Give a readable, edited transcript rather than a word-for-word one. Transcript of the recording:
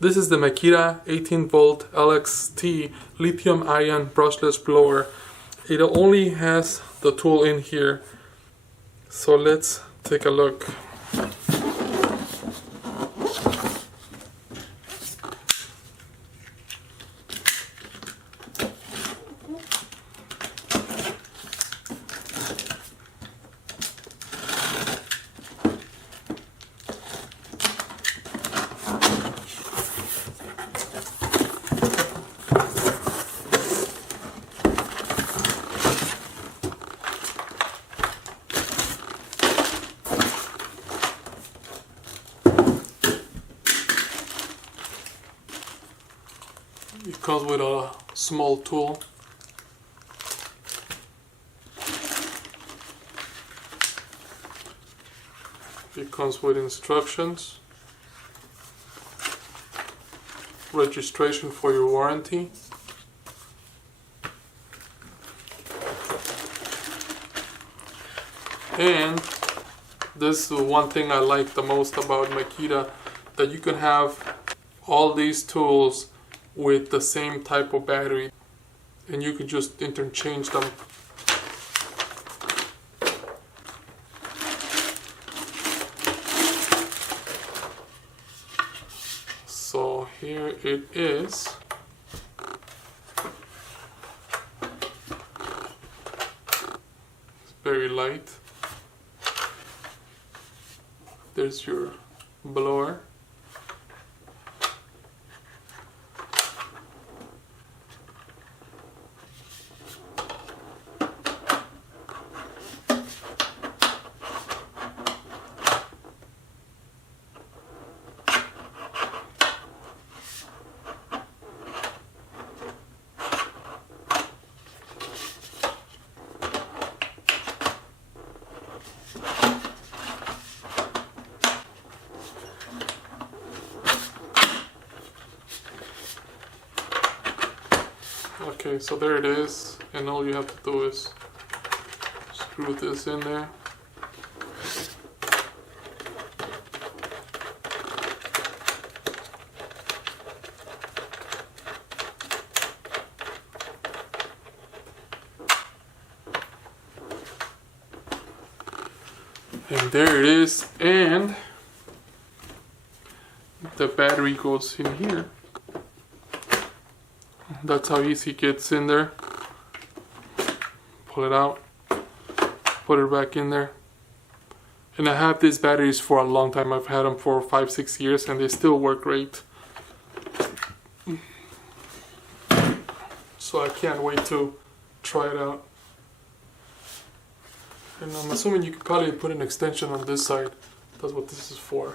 This is the Makita 18-volt LXT lithium-ion brushless blower. It only has the tool in here. So let's take a look. It comes with a small tool. It comes with instructions, registration for your warranty, and this is the one thing I like the most about Makita, that you can have all these tools with the same type of battery and you can just interchange them. So here it is. It's very light. There's your blower. Okay, so there it is, and all you have to do is screw this in there. And there it is, and the battery goes in here. That's how easy it gets in there. Pull it out, put it back in there. And I have these batteries for a long time. I've had them for 5-6 years and they still work great. So I can't wait to try it out. And I'm assuming you could probably put an extension on this side. That's what this is for.